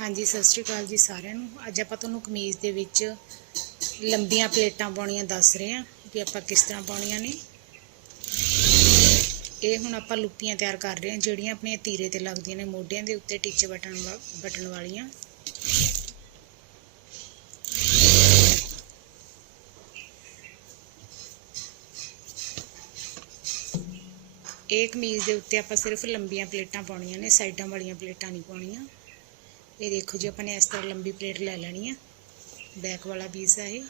ਹਾਂਜੀ, ਸਤਿ ਸ਼੍ਰੀ ਅਕਾਲ ਜੀ ਸਾਰਿਆਂ ਨੂੰ। ਅੱਜ ਆਪਾਂ ਤੁਹਾਨੂੰ ਕਮੀਜ਼ ਦੇ ਵਿੱਚ ਲੰਬੀਆਂ ਪਲੇਟਾਂ ਪਾਉਣੀਆਂ ਦੱਸ ਰਹੇ ਹਾਂ ਵੀ ਆਪਾਂ ਕਿਸ ਤਰ੍ਹਾਂ ਪਾਉਣੀਆਂ ਨੇ। ਇਹ ਹੁਣ ਆਪਾਂ ਲੁੱਪੀਆਂ ਤਿਆਰ ਕਰ ਰਹੇ ਹਾਂ, ਜਿਹੜੀਆਂ ਆਪਣੀਆਂ ਤੀਰੇ ਤੇ ਲੱਗਦੀਆਂ ਨੇ, ਮੋਢਿਆਂ ਦੇ ਉੱਤੇ ਟਿੱਚ ਬਟਨ ਵਾ- ਬਟਨ ਵਾਲੀਆਂ। ਇਹ ਕਮੀਜ਼ ਦੇ ਉੱਤੇ ਆਪਾਂ ਸਿਰਫ ਲੰਬੀਆਂ ਪਲੇਟਾਂ ਪਾਉਣੀਆਂ ਨੇ, ਸਾਈਡਾਂ ਵਾਲੀਆਂ ਪਲੇਟਾਂ ਨਹੀਂ ਪਾਉਣੀਆਂ। ਇਹ ਦੇਖੋ ਜੀ, ਆਪਾਂ ਨੇ ਇਸ ਤਰ੍ਹਾਂ ਲੰਬੀ ਪਲੇਟ ਲੈ ਲੈਣੀ ਆ। ਬੈਕ ਵਾਲਾ ਪੀਸ ਹੈ ਇਹ।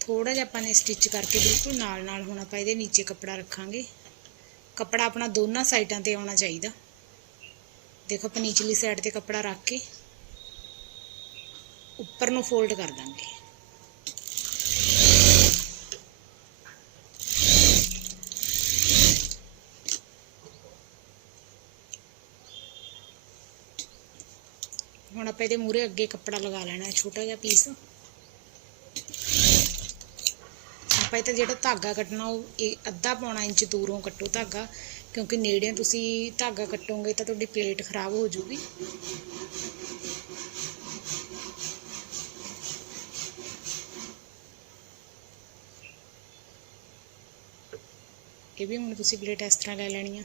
ਥੋੜਾ ਜਿਹਾ ਆਪਾਂ ਨੇ ਸਟਿਚ ਕਰਕੇ ਬਿਲਕੁਲ ਨਾਲ ਨਾਲ ਹੁਣ ਆਪਾਂ ਇਹਦੇ ਨੀਚੇ ਕੱਪੜਾ ਰੱਖਾਂਗੇ। ਕੱਪੜਾ ਆਪਣਾ ਦੋਨਾਂ ਸਾਈਡਾਂ ਤੇ ਆਉਣਾ ਚਾਹੀਦਾ। ਦੇਖੋ, ਆਪਾਂ ਨੀਚਲੀ ਸਾਈਡ ਤੇ ਕੱਪੜਾ ਰੱਖ ਕੇ ਉੱਪਰ ਨੂੰ ਫੋਲਡ ਕਰ ਦਾਂਗੇ। ਹੁਣ ਆਪਾਂ ਇਹਦੇ ਮੂਰੇ ਅੱਗੇ ਕੱਪੜਾ ਲਗਾ ਲੈਣਾ ਹੈ, ਛੋਟਾ ਜਿਹਾ ਪੀਸ ਆਪਾਂ ਇਹ ਤਾਂ ਜਿਹੜਾ ਧਾਗਾ ਕੱਟਣਾ, ਉਹ ਇਹ ਅੱਧਾ ਪੌਣਾ ਇੰਚ ਦੂਰੋਂ ਕੱਟੋ ਧਾਗਾ, ਕਿਉਂਕਿ ਨੇੜੇ ਤੁਸੀਂ ਧਾਗਾ ਕੱਟੋਗੇ ਤਾਂ ਤੁਹਾਡੀ ਪਲੇਟ ਖਰਾਬ ਹੋ ਜਾਊਗੀ ਇਹ ਵੀ ਹੁਣ ਤੁਸੀਂ ਪਲੇਟ ਇਸ ਤਰ੍ਹਾਂ ਲੈ ਲੈਣੀ ਆ।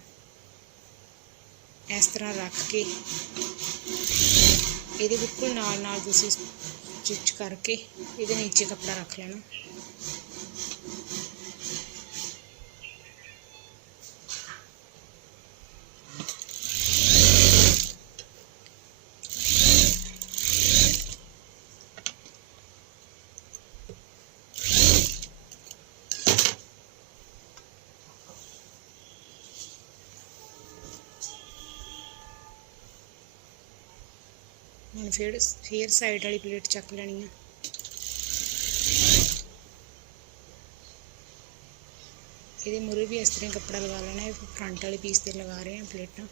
ਇਸ ਤਰ੍ਹਾਂ ਰੱਖ ਕੇ। ਇਹਦੇ ਬਿਲਕੁਲ ਨਾਲ ਨਾਲ ਤੁਸੀਂ ਸਟਿਚ ਕਰਕੇ ਇਹਦੇ ਨੀਚੇ ਕੱਪੜਾ ਰੱਖ ਲੈਣਾ। ਹੁਣ ਫਿਰ ਫਿਰ ਸਾਈਡ ਵਾਲੀ ਪਲੇਟ ਚੱਕ ਲੈਣੀ ਆ। ਇਹਦੇ ਮੂਰੇ ਵੀ ਇਸ ਤਰ੍ਹਾਂ ਕੱਪੜਾ ਲਗਾ ਲੈਣਾ ਹੈ ਫਰੰਟ ਵਾਲੇ ਪੀਸ ਤੇ ਲਗਾ ਰਹੇ ਹਾਂ ਪਲੇਟਾਂ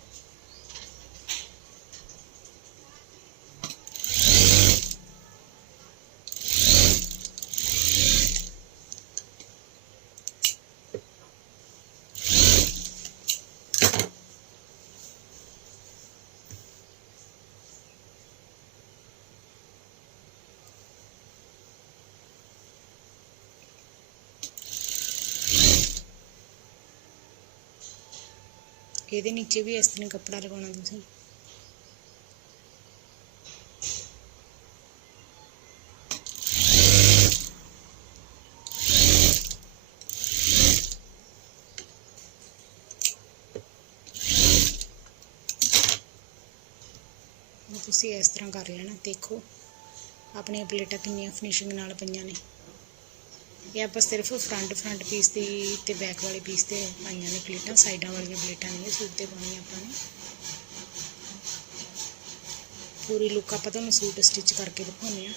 ਇਹਦੇ ਨੀਚੇ ਵੀ ਇਸ ਤਰ੍ਹਾਂ ਕੱਪੜਾ ਲਗਾਉਣਾ ਤੁਸੀਂ। ਤੁਸੀਂ ਇਸ ਤਰ੍ਹਾਂ ਕਰ ਲੈਣਾ, ਦੇਖੋ। ਆਪਣੀਆਂ ਪਲੇਟਾਂ ਕਿੰਨੀਆਂ ਫਿਨਿਸ਼ਿੰਗ ਨਾਲ ਪਈਆਂ ਨੇ। ਇਹ ਆਪਾਂ ਸਿਰਫ ਫਰੰਟ ਫਰੰਟ ਪੀਸ ਦੀ ਤੇ ਬੈਕ ਵਾਲੇ ਪੀਸ ਤੇ ਪਾਈਆਂ ਨੇ ਪਲੇਟਾਂ, ਸਾਈਡਾਂ ਵਾਲੀਆਂ ਪਲੇਟਾਂ ਨਹੀਂ ਸੂਟ ਤੇ ਪਾਉਣੀਆਂ ਆਪਾਂ ਨੇ। ਪੂਰੀ ਲੁੱਕ ਆਪਾਂ ਤੁਹਾਨੂੰ ਸੂਟ ਸਟਿਚ ਕਰਕੇ ਦਿਖਾਉਂਦੇ ਆ